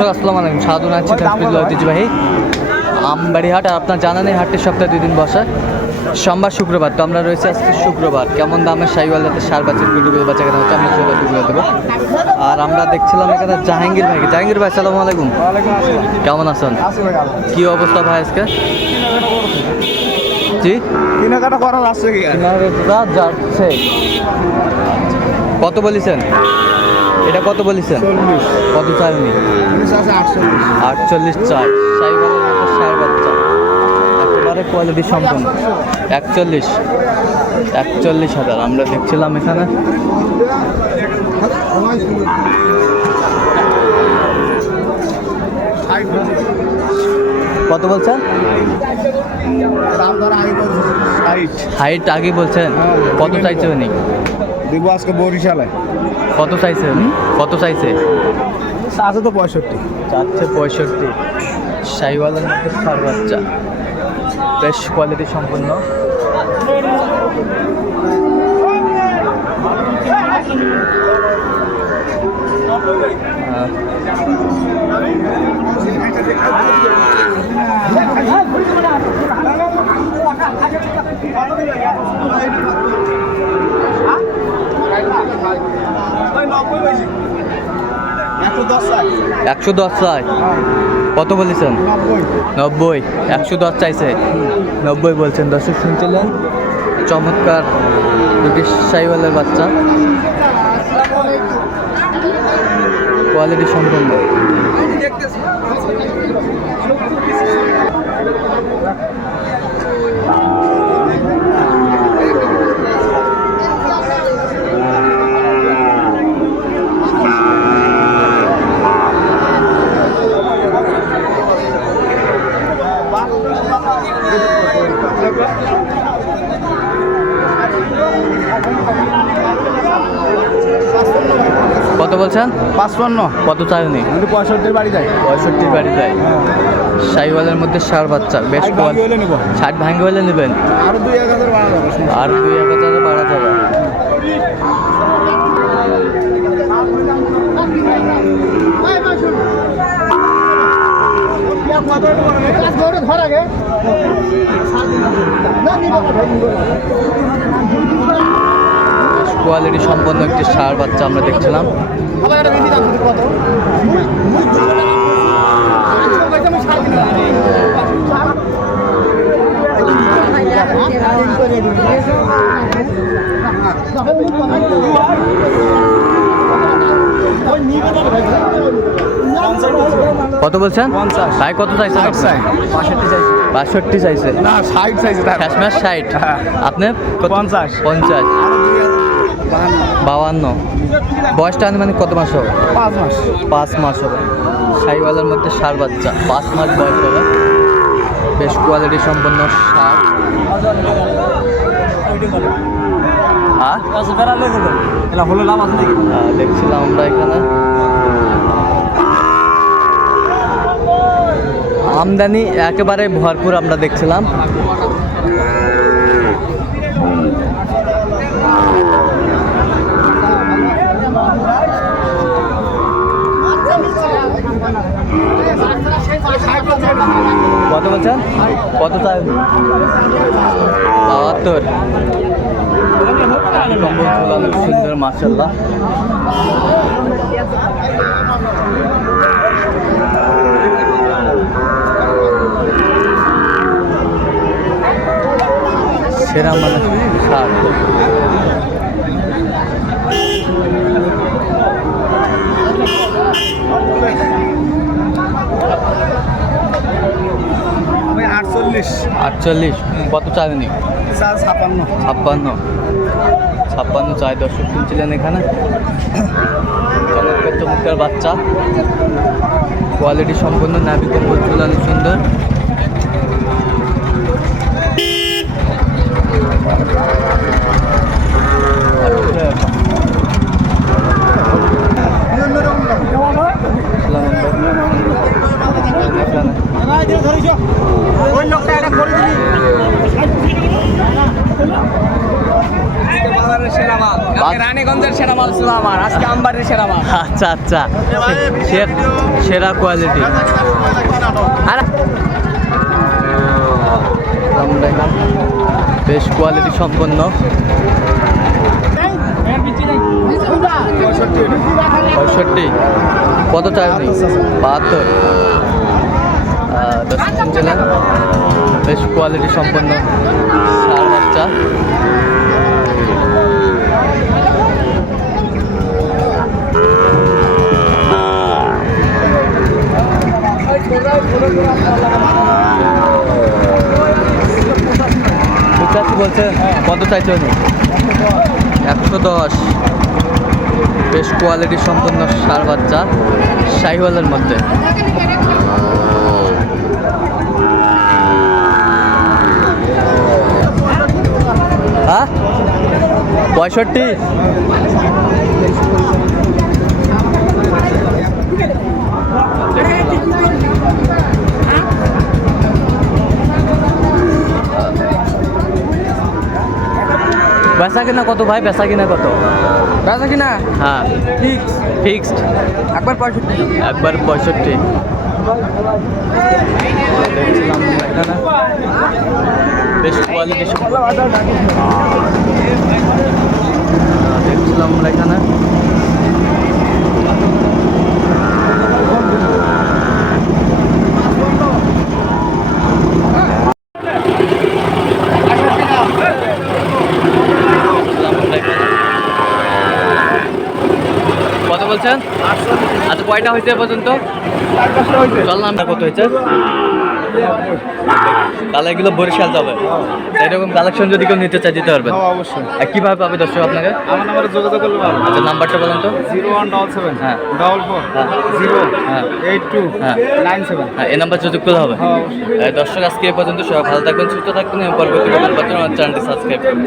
দর্শক আসসালামু আলাইকুম। সাধু আছি ট্রান্সমিল ঐতিহ্যবাহী আমবাড়ি হাট আর আপনার জানা নেই হাটটি সপ্তাহে দুই দিন বসে। সোমবার শুক্রবার তো আমরা রয়েছে আজকে শুক্রবার। কেমন দামে সাইওয়াল যাতে সার বাচ্চা গুডুগুলো বাচ্চা কেনা হচ্ছে আমরা সেটা টুকুরে দেবো। আর আমরা দেখছিলাম এখানে জাহাঙ্গীর ভাইকে। জাহাঙ্গীর ভাই সালামু আলাইকুম। কেমন আছেন? কি অবস্থা ভাই আজকে? জি? কেনাকাটা করার আছে কি? আর? কিনারেটা যাচ্ছে। কত বলেছেন? এটা কত বলেছেন? কত আছে আটচল্লিশ। চার সার বাচ্চা একেবারে কোয়ালিটি সম্পন্ন। একচল্লিশ। একচল্লিশ হাজার। আমরা দেখছিলাম এখানে। কত বলছেন? ষাট হাইট। আগে বলছেন। কত চাইছে উনি? দেবো আজকে বরিশালে কত চাইছে? কত চাইছে? আছে তো পঁয়ষট্টি। চারশো পঁয়ষট্টি। সাইওয়ালের মধ্যে সার বাচ্চা। বেশ কোয়ালিটি সম্পূর্ণ একশো দশ চাই। কত বলেছেন? নব্বই। একশো দশ চাইছে। নব্বই বলছেন। দর্শক শুনছিলেন? চমৎকার দুটি সাইওয়ালের বাচ্চা। কোয়ালিটি সম্পন্ন। কত বলছেন? পাঁচপান্ন। কত চাইনি কিন্তু পঁয়ষট্টির বাড়ি যায়। পঁয়ষট্টির বাড়ি যায়। সাইওয়ালের মধ্যে সার বাচ্চা বেশ ষাট ভাঙ্গে হলে নেবেন? আরও দুই এক হাজার আর দুই এক হাজার বাড়া যাবে। বেশ কোয়ালিটি সম্পন্ন একটি সার বাচ্চা আমরা দেখছিলাম। কত বলছেন। ভাই কত চাইছেন ষাট চাই। বাষট্টি চাইছে। না ষাট চাইছে খ্যাসম্যাস ষাট হ্যাঁ। আপনি? পঞ্চাশ। পঞ্চাশ। বাহান্ন। বয়সটা আনুমানিক কত মাস হবে? পাঁচ মাস। পাঁচ মাস হবে। সাইওয়ালের মধ্যে সার বাচ্চা। পাঁচ মাস বয়স হবে। বেশ কোয়ালিটি সম্পন্ন সার। হ্যাঁ হলো লাভ আছে নাকি? আহ, দেখছিলাম আমরা এখানে। আমদানি একেবারে ভরপুর আমরা দেখছিলাম। কত বলছেন? কত চাই বাহাত্তর। সুন্দর মাসাল্লাহ সেরা মানে ষাট আটচল্লিশ কত চাইনি চার ছাপান্ন। ছাপ্পান্ন। ছাপ্পান্ন চায় দর্শক শুনছিলেন এখানে। চমৎকার চমৎকার বাচ্চা। কোয়ালিটি সম্পন্ন নাবি কম্বল অনেক সুন্দর ওই লোকটা এটা করে দিবি সেরা মাল কালকে রানীগঞ্জের সেরা মাল ছিল আমার আজকে আমবাড়ির সেরা মাল। আচ্ছা আচ্ছা। সেরা কোয়ালিটি আর বেশ কোয়ালিটি সম্পন্ন। পঁয়ষট্টি। কত চার্জ বাহাত্তর। শুনছিলেন বেশ কোয়ালিটি সম্পন্ন। সার বাচ্চা চাচি বলছেন কত চাইছে উনি একশো দশ। বেশ কোয়ালিটি সম্পন্ন সার বাচ্চা শাহিওয়ালের মধ্যে। হ্যাঁ পঁয়ষট্টি? বেচা কিনা কত ভাই? বেচা কিনা কত? বেচা কিনা? হ্যাঁ। ফিক্স ফিক্সড একবার পঁয়ষট্টি। একবার পঁয়ষট্টি। দেখছিলাম এখানে। বেশ কোয়ালিটি দেখছিলাম আমরা এখানে। বলছেন? আচ্ছা কয়টা হয়েছে পর্যন্ত? চল নামটা কত হয়েছে? তাহলে এগুলো বরিশাল যাবে। এরকম কালেকশন যদি কেউ নিতে চাই দিতে পারবেন। অবশ্যই। কীভাবে পাবে দর্শক আপনাকে? আমার নাম্বারে যোগাযোগ করলে আচ্ছা নাম্বারটা বলেন তো। Zero one double seven. হ্যাঁ। Double four. হ্যাঁ। জিরো। হ্যাঁ। Eight two. হ্যাঁ। Nine seven. হ্যাঁ এই নাম্বার যোগাযোগ করলে হবে। হ্যাঁ। দর্শক আজকে এ পর্যন্ত সবাই ভালো থাকবেন সুস্থ থাকবেন। এবং পরবর্তী আমার চ্যানেলটি সাবস্ক্রাইব করবেন।